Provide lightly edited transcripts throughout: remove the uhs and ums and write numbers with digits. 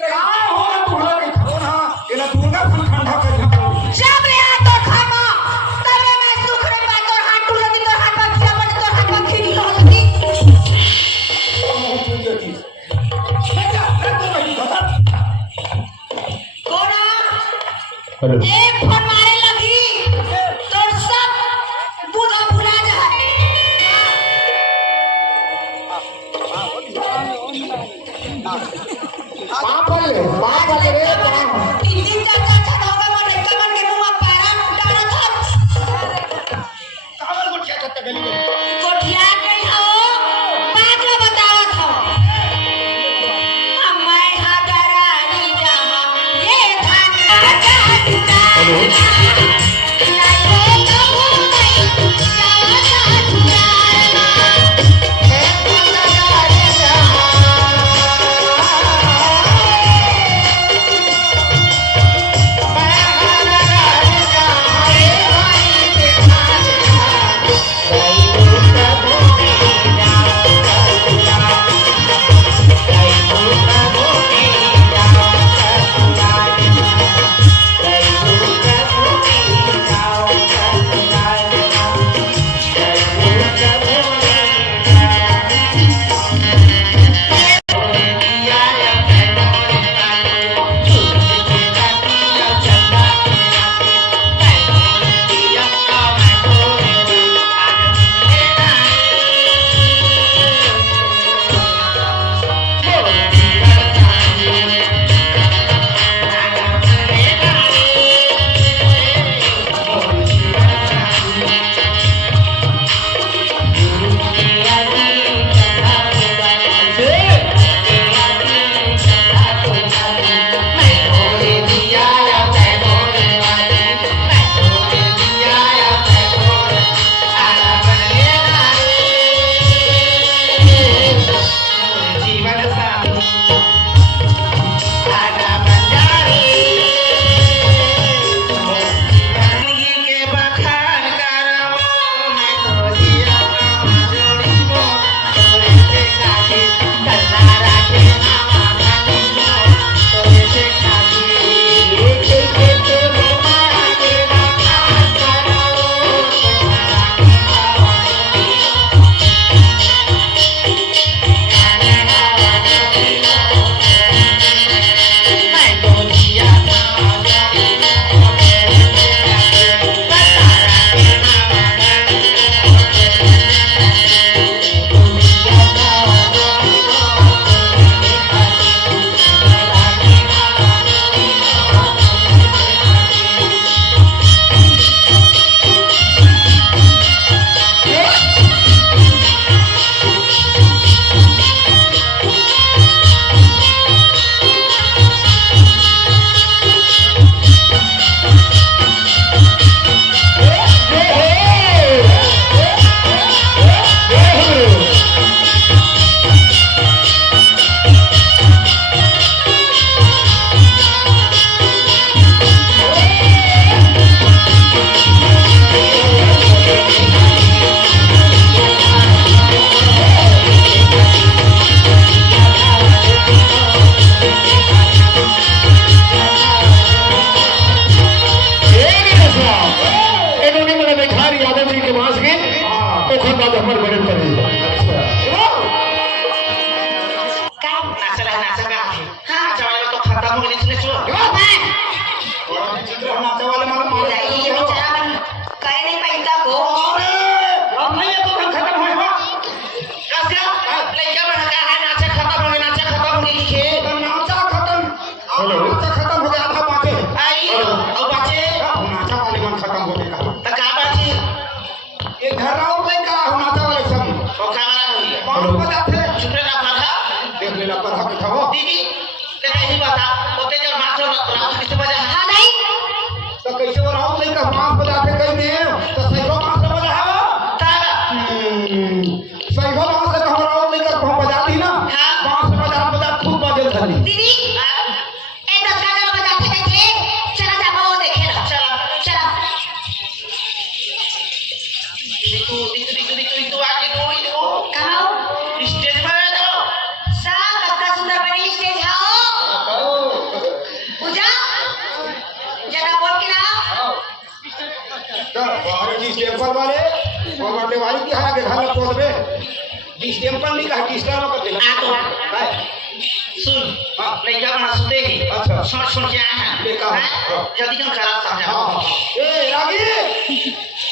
का हो तुहरा के खो ना एला दुर्गा फल ठंडा कर जब ले आ तो खामा तबे मैं सुख रे पा तोर हाथ टूट दी तोर हाथ पर खिया बट तोर हाथ पर खिरी हो दी कोना एक फोन मारे लगी तोर सब बुधा भुला जाए बाप रे रे तीन दिन चार छटावे मन कमर के मुंह पैरा डाला था कावर गोठिया छत गली में कोठिया नहीं हो बात में बतावत हो मैं हदरानी जहां ये धागा जाता दीदी ते नहीं बता ओते जब मार जो राउंड किस बजा हां नहीं तो कैसे वो राउंड लेकर 5 बजाते कहीं में तो सही हो 5 बजा है तारा सही हो 5 से हम राउंड लेकर 5 बजा दी ना 5 बजा खूब बजे धरी दीदी ए 10 का जब बजाते थे चला जा वो देखे ना चला चला तू आगे दो कहां स्टेज पर जाओ सा कत्ता सुंदर बनी स्टेज आओ डिस्टेंपर वाले और बड़े भाई की हां के घर में पोत में डिस्टेंपर नहीं कहा डिस्टेंपर में करते आ तो है सुन हां लड़का बना सुते ही अच्छा सुन के आए हैं देखा जल्दी हम खराब समझा हां ए रागी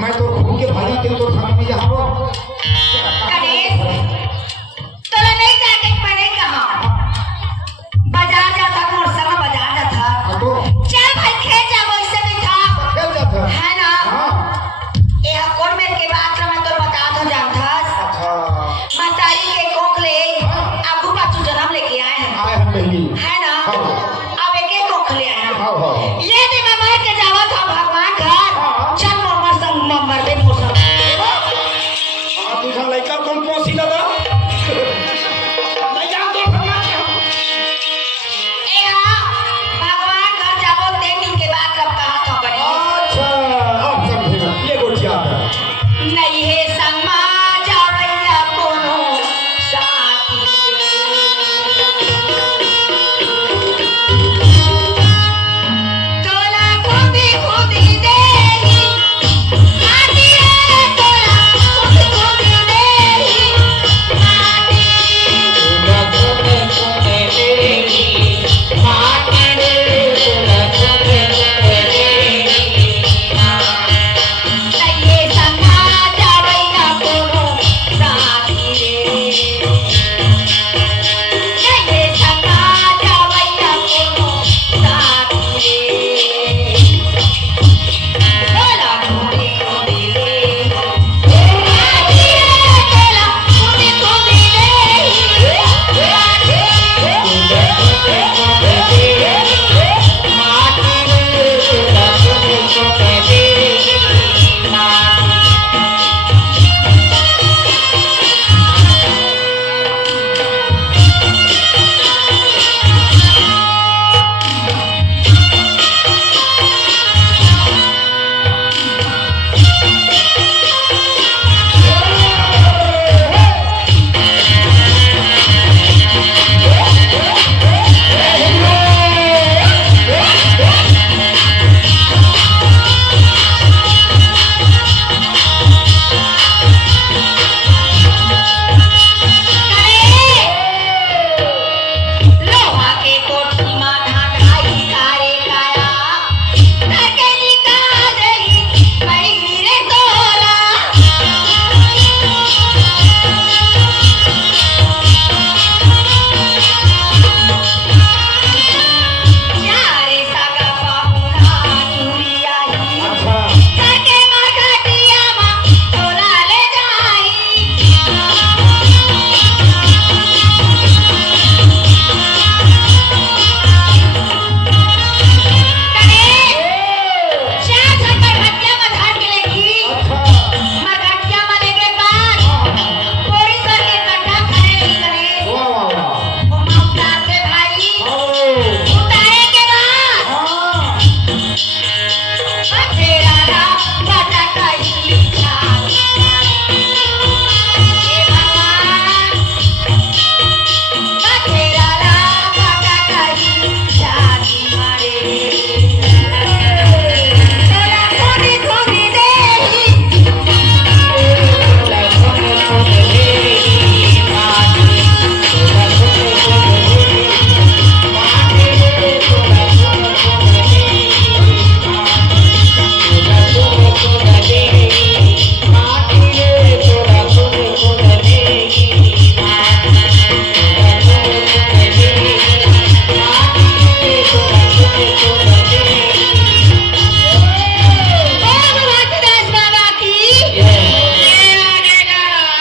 मैं तो घूम के भाई तेरे तो खाने में जाओ तोला नहीं जाके पड़े कहां बाजार जाता मोर संग बाजार जाता तो चल भाई खेल जा वैसे नहीं था खेल जाता है ना हां ये कौन मेरे के बात मैं तो बता दो जानता अच्छा मातारी के कोख ले आगू बाचू जन्म लेके आए हैं आए हम नहीं है ना हाँ।